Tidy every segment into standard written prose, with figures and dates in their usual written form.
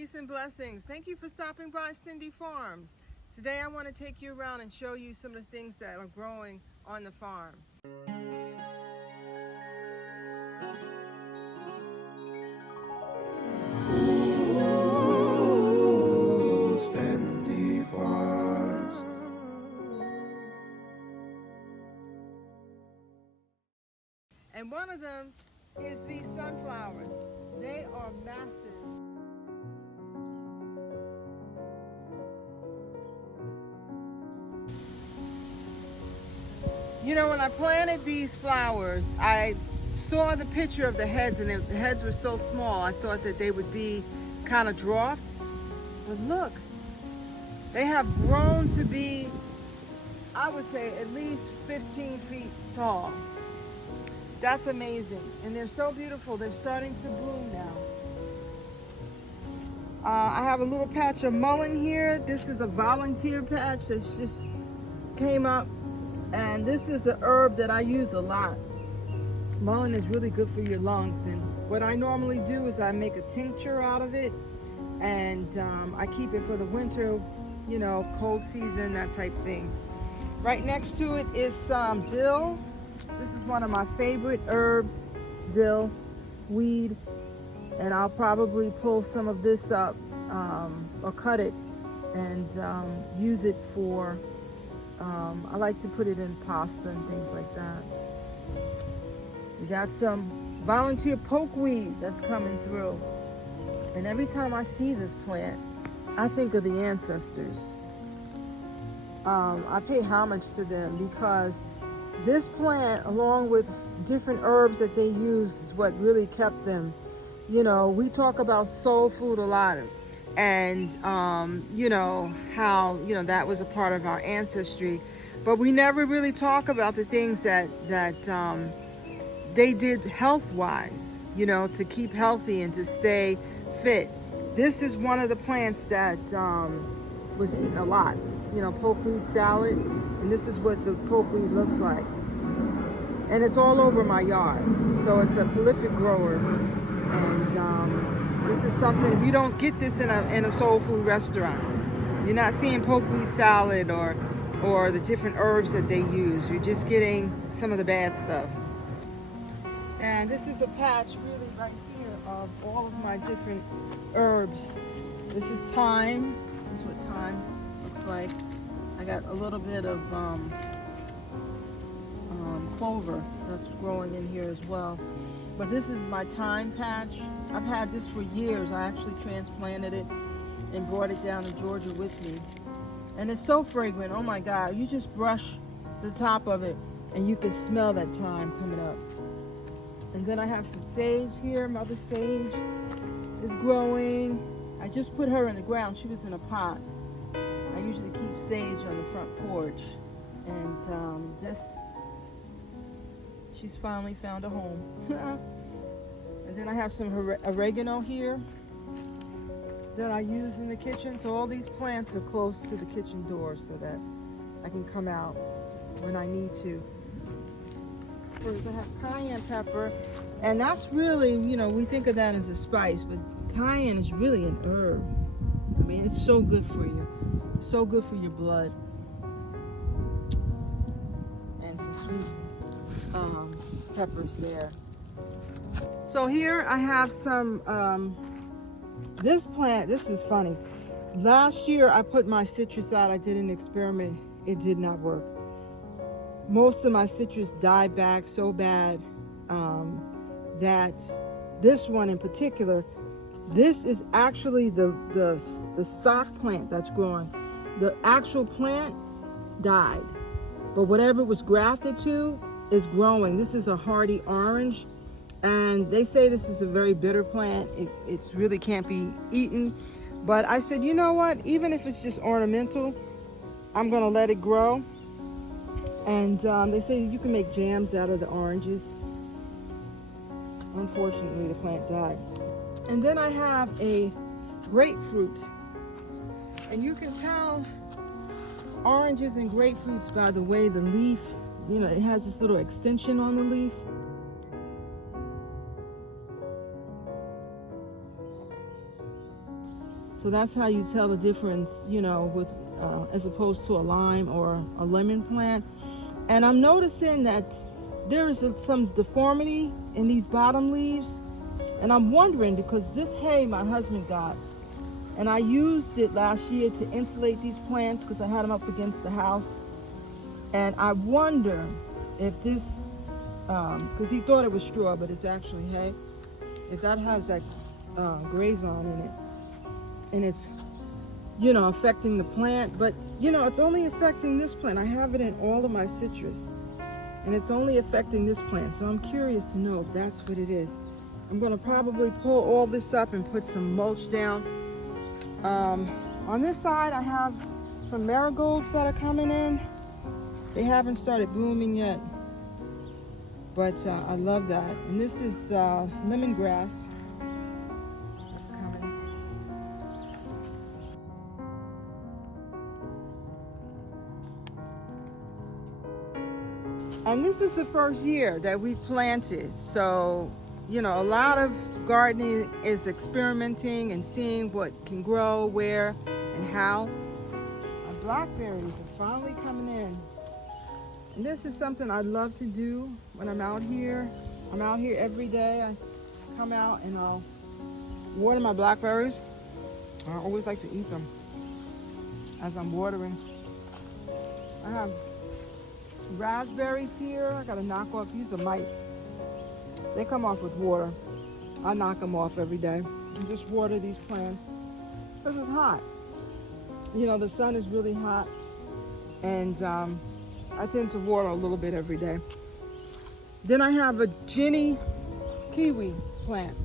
Peace and blessings. Thank you for stopping by Stendy Farms. Today I want to take you around and show you some of the things that are growing on the farm. Ooh, Stendy Farms. And one of them is these sunflowers. They are massive. You know, when I planted these flowers, I saw the picture of the heads, and the heads were so small, I thought that they would be kind of dwarfed. But look, they have grown to be, I would say, at least 15 feet tall. That's amazing. And they're so beautiful. They're starting to bloom now. I have a little patch of mullen here. This is a volunteer patch that's just came up. And this is the herb that I use a lot. Mullen is really good for your lungs. And what I normally do is I make a tincture out of it. And I keep it for the winter, you know, cold season, that type thing. Right next to it is some dill. This is one of my favorite herbs, dill, weed. And I'll probably pull some of this up or cut it and use it for, I like to put it in pasta and things like that. We got some volunteer pokeweed that's coming through. And every time I see this plant, I think of the ancestors. I pay homage to them because this plant, along with different herbs that they use, is what really kept them. You know, we talk about soul food a lot, and you know, how, you know, that was a part of our ancestry, but we never really talk about the things that they did health-wise, you know, to keep healthy and to stay fit. This is one of the plants that was eaten a lot, you know, pokeweed salad, and this is what the pokeweed looks like. And it's all over my yard, so it's a prolific grower. And this is something, you don't get this in a soul food restaurant. You're not seeing pokeweed salad or the different herbs that they use. You're just getting some of the bad stuff. And this is a patch really right here of all of my different herbs. This is thyme. This is what thyme looks like. I got a little bit of clover that's growing in here as well. But this is my thyme patch. I've had this for years. I actually transplanted it and brought it down to Georgia with me. And it's so fragrant. Oh my God. You just brush the top of it and you can smell that thyme coming up. And then I have some sage here. Mother sage is growing. I just put her in the ground. She was in a pot. I usually keep sage on the front porch. And she's finally found a home. And then I have some oregano here that I use in the kitchen. So all these plants are close to the kitchen door so that I can come out when I need to. First I have cayenne pepper, and that's really, you know, we think of that as a spice, but cayenne is really an herb. I mean, it's so good for you. So good for your blood. And some sweet peppers there. So here I have some, this plant, this is funny. Last year I put my citrus out. I did an experiment. It did not work. Most of my citrus died back so bad that this one in particular, this is actually the stock plant that's growing. The actual plant died, but whatever it was grafted to is growing. This is a hardy orange, and they say this is a very bitter plant. It really can't be eaten, but I said, you know what, even if it's just ornamental, I'm gonna let it grow. And they say you can make jams out of the oranges. Unfortunately, the plant died. And then I have a grapefruit, and you can tell oranges and grapefruits by the way the leaf, you know, it has this little extension on the leaf. So that's how you tell the difference, you know, with as opposed to a lime or a lemon plant. And I'm noticing that there is some deformity in these bottom leaves. And I'm wondering, because this hay my husband got, and I used it last year to insulate these plants because I had them up against the house. And I wonder if this, because he thought it was straw, but it's actually hay, if that has that grazon in it, and it's, you know, affecting the plant. But, you know, it's only affecting this plant. I have it in all of my citrus, and it's only affecting this plant. So I'm curious to know if that's what it is. I'm going to probably pull all this up and put some mulch down. On this side, I have some marigolds that are coming in. They haven't started blooming yet, but I love that. And this is lemongrass. That's coming. And this is the first year that we've planted. So, you know, a lot of gardening is experimenting and seeing what can grow, where, and how. My blackberries are finally coming in. And this is something I love to do when I'm out here. I'm out here every day. I come out and I'll water my blackberries. I always like to eat them as I'm watering. I have raspberries here. I gotta knock off, these are mites. They come off with water. I knock them off every day and just water these plants because it's hot. You know, the sun is really hot, and I tend to water a little bit every day. Then I have a Ginny Kiwi plant.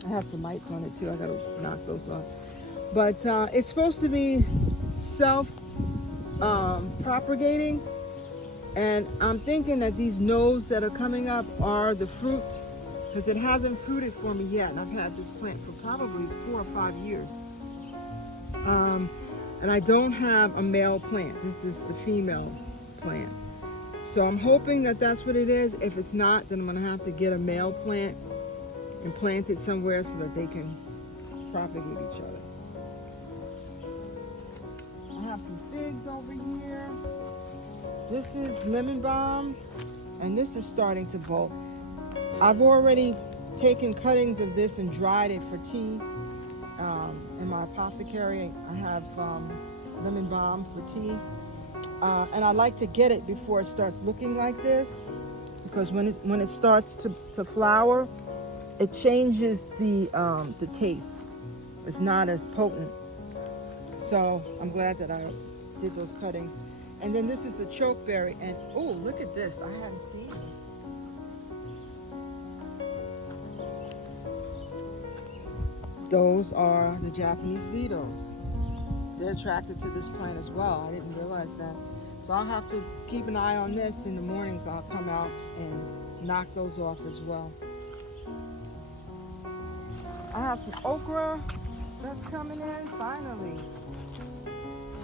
It has some mites on it too. I gotta knock those off. But it's supposed to be self-propagating. And I'm thinking that these nodes that are coming up are the fruit, because it hasn't fruited for me yet. And I've had this plant for probably 4 or 5 years. And I don't have a male plant. This is the female plant. So I'm hoping that that's what it is. If it's not, then I'm gonna have to get a male plant and plant it somewhere so that they can propagate each other. I have some figs over here. This is lemon balm, and this is starting to bolt. I've already taken cuttings of this and dried it for tea. In my apothecary, I have lemon balm for tea. And I like to get it before it starts looking like this, because when it starts to flower, it changes the taste. It's not as potent. So I'm glad that I did those cuttings. And then this is a chokeberry, and oh, look at this! I hadn't seen this. Those are the Japanese beetles. They're attracted to this plant as well. I didn't realize that. So I'll have to keep an eye on this. In the mornings, I'll come out and knock those off as well. I have some okra that's coming in, finally.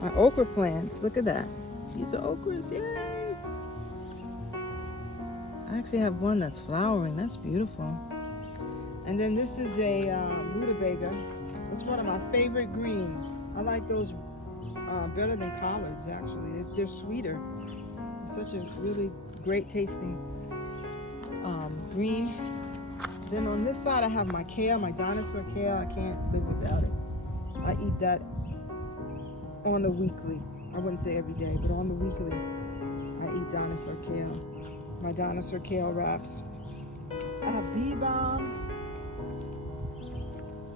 My okra plants, look at that. These are okras, yay! I actually have one that's flowering, that's beautiful. And then this is a rutabaga. It's one of my favorite greens. I like those better than collards, actually. They're sweeter. It's such a really great tasting green. Then on this side I have my kale, my dinosaur kale. I can't live without it. I eat that on the weekly. I wouldn't say every day, but on the weekly, I eat dinosaur kale. My dinosaur kale wraps. I have bee balm.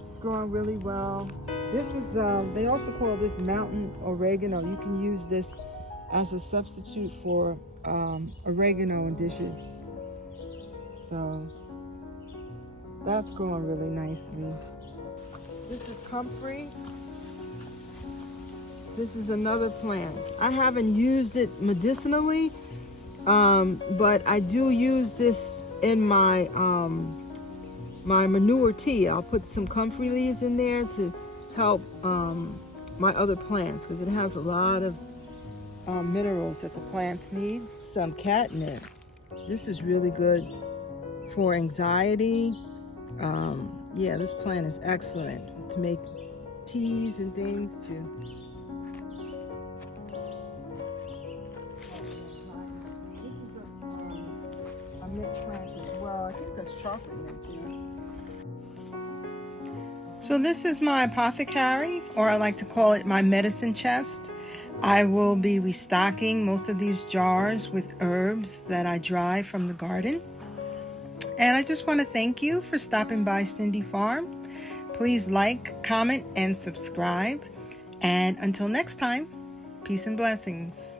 It's growing really well. This is, they also call this mountain oregano. You can use this as a substitute for oregano in dishes. So that's growing really nicely. This is comfrey. This is another plant. I haven't used it medicinally, but I do use this in my my manure tea. I'll put some comfrey leaves in there to help my other plants, because it has a lot of minerals that the plants need. Some catnip. This is really good for anxiety. Yeah, this plant is excellent to make teas and things too. This is a mint plant as well. I think that's chocolate mint there. So this is my apothecary, or I like to call it my medicine chest. I will be restocking most of these jars with herbs that I dry from the garden. And I just want to thank you for stopping by Stendy Farm. Please like, comment, and subscribe. And until next time, peace and blessings.